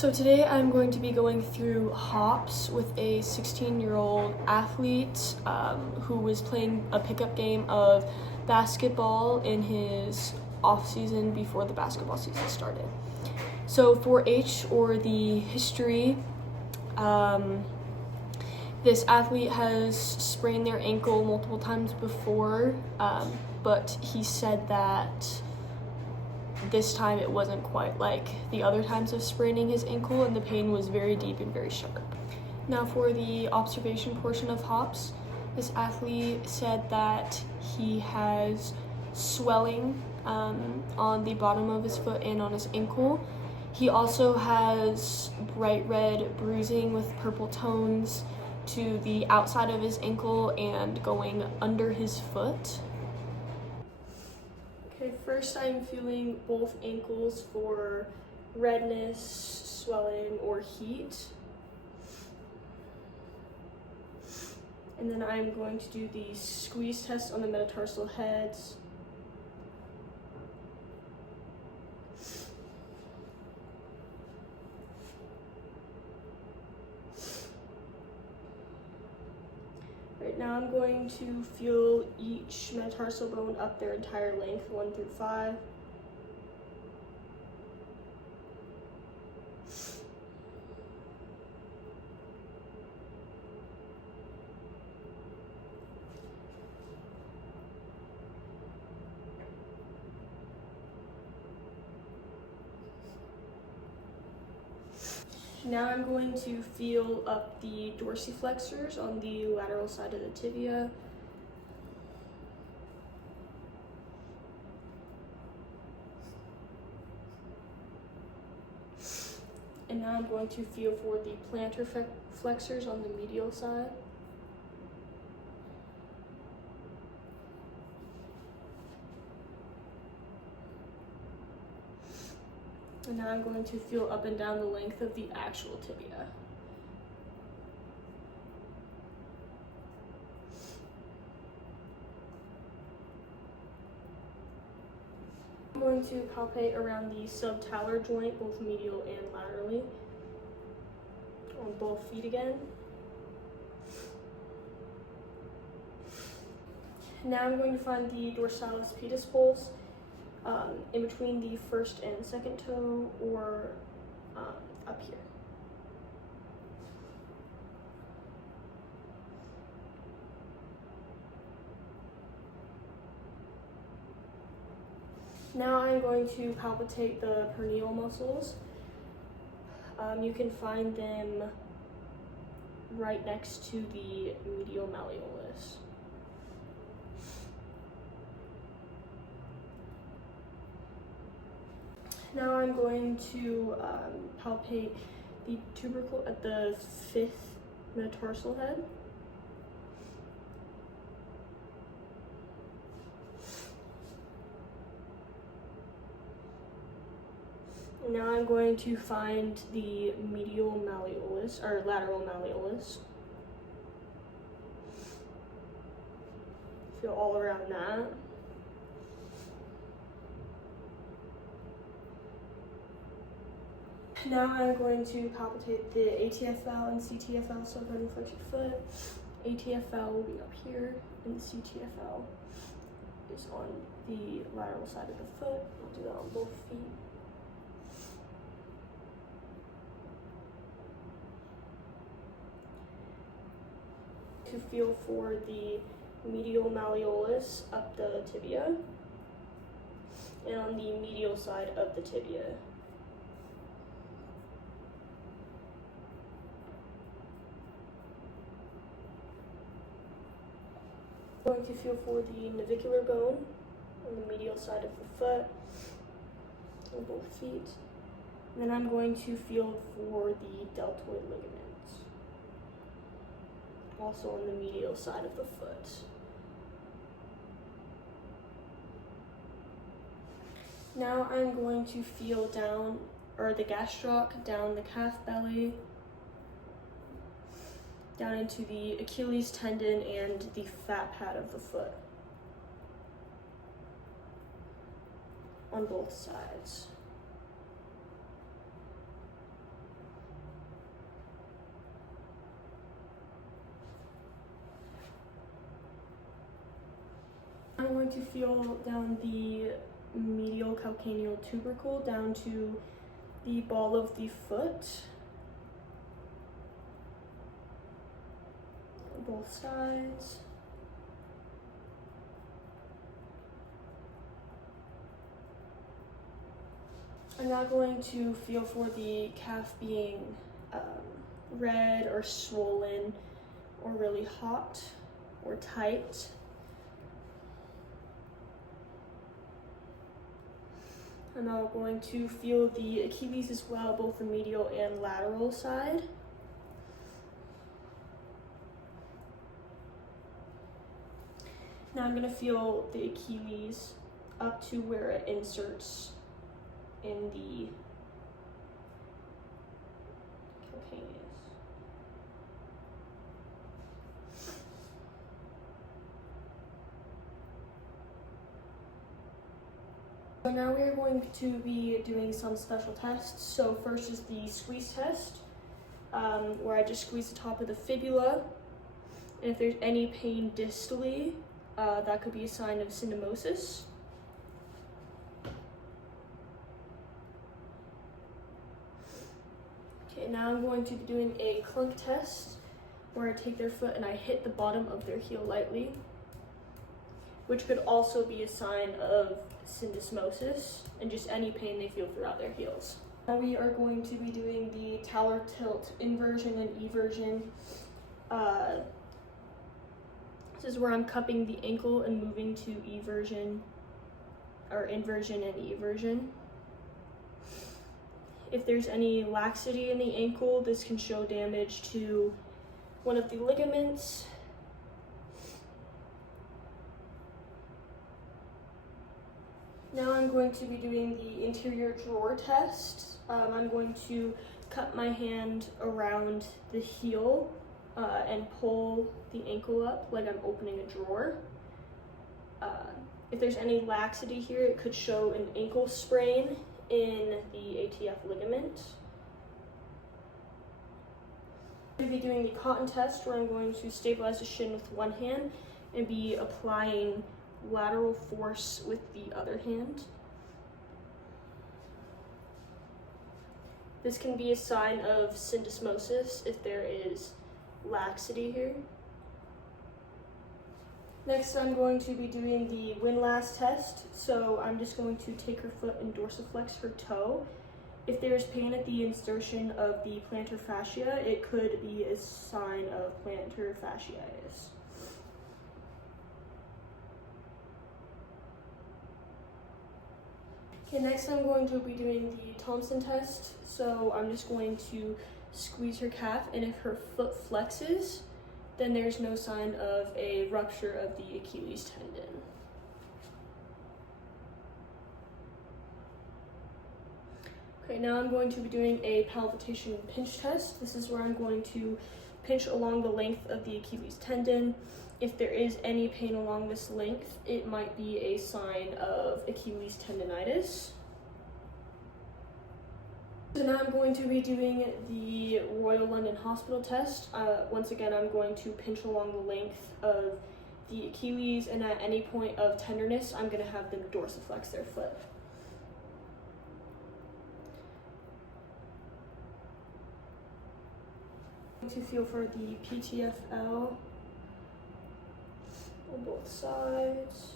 So today I'm going to be going through hops with a 16-year-old athlete who was playing a pickup game of basketball in his off season before the basketball season started. So for H, or the history, this athlete has sprained their ankle multiple times before, but he said that this time it wasn't quite like the other times of spraining his ankle, and the pain was very deep and very sharp. Now for the observation portion of hops, this athlete said that he has swelling on the bottom of his foot and on his ankle. He also has bright red bruising with purple tones to the outside of his ankle and going under his foot. Okay, first I'm feeling both ankles for redness, swelling, or heat. And then I'm going to do the squeeze test on the metatarsal heads. Right now I'm going to feel each metatarsal bone up their entire length, 1 through 5. Now I'm going to feel up the dorsiflexors on the lateral side of the tibia. And now I'm going to feel for the plantar flexors on the medial side. And now I'm going to feel up and down the length of the actual tibia. I'm going to palpate around the subtalar joint, both medial and laterally, on both feet again. Now I'm going to find the dorsalis pedis pulse in between the first and second toe, or up here. Now I'm going to palpitate the peroneal muscles. You can find them right next to the medial malleolus. Now I'm going to palpate the tubercle at the 5th metatarsal head. Now I'm going to find the medial malleolus, or lateral malleolus. Feel all around that. Now I'm going to palpitate the ATFL and CTFL, so flexed foot. ATFL will be up here, and the CTFL is on the lateral side of the foot. I'll do that on both feet. To feel for the medial malleolus up the tibia and on the medial side of the tibia. I'm going to feel for the navicular bone on the medial side of the foot on both feet. And then I'm going to feel for the deltoid ligaments, also on the medial side of the foot. Now I'm going to feel down, or the gastroc, down the calf belly, down into the Achilles tendon and the fat pad of the foot on both sides. I'm going to feel down the medial calcaneal tubercle down to the ball of the foot. Both sides. I'm now going to feel for the calf being red or swollen or really hot or tight. I'm now going to feel the Achilles as well, both the medial and lateral side. Now I'm going to feel the Achilles up to where it inserts in the calcaneus. So now we are going to be doing some special tests. So first is the squeeze test, where I just squeeze the top of the fibula. And if there's any pain distally, that could be a sign of syndesmosis. Okay, now I'm going to be doing a clunk test, where I take their foot and I hit the bottom of their heel lightly, which could also be a sign of syndesmosis and just any pain they feel throughout their heels. Now we are going to be doing the talar tilt inversion and eversion. This is where I'm cupping the ankle and moving to eversion, or inversion and eversion. If there's any laxity in the ankle, this can show damage to one of the ligaments. Now I'm going to be doing the interior drawer test. I'm going to cup my hand around the heel and pull the ankle up like I'm opening a drawer. If there's any laxity here, it could show an ankle sprain in the ATF ligament. I'm going to be doing the cotton test, where I'm going to stabilize the shin with one hand and be applying lateral force with the other hand. This can be a sign of syndesmosis if there is laxity here. Next, I'm going to be doing the windlass test. So I'm just going to take her foot and dorsiflex her toe. If there's pain at the insertion of the plantar fascia, it could be a sign of plantar fasciitis. Okay, next I'm going to be doing the Thompson test. So I'm just going to squeeze her calf, and if her foot flexes, then there's no sign of a rupture of the Achilles tendon. Okay, now I'm going to be doing a palpitation pinch test. This is where I'm going to pinch along the length of the Achilles tendon. If there is any pain along this length, it might be a sign of Achilles tendonitis. So now I'm going to be doing the Royal London Hospital test. Once again, I'm going to pinch along the length of the Achilles, and at any point of tenderness, I'm going to have them dorsiflex their foot. To feel for the PTFL on both sides.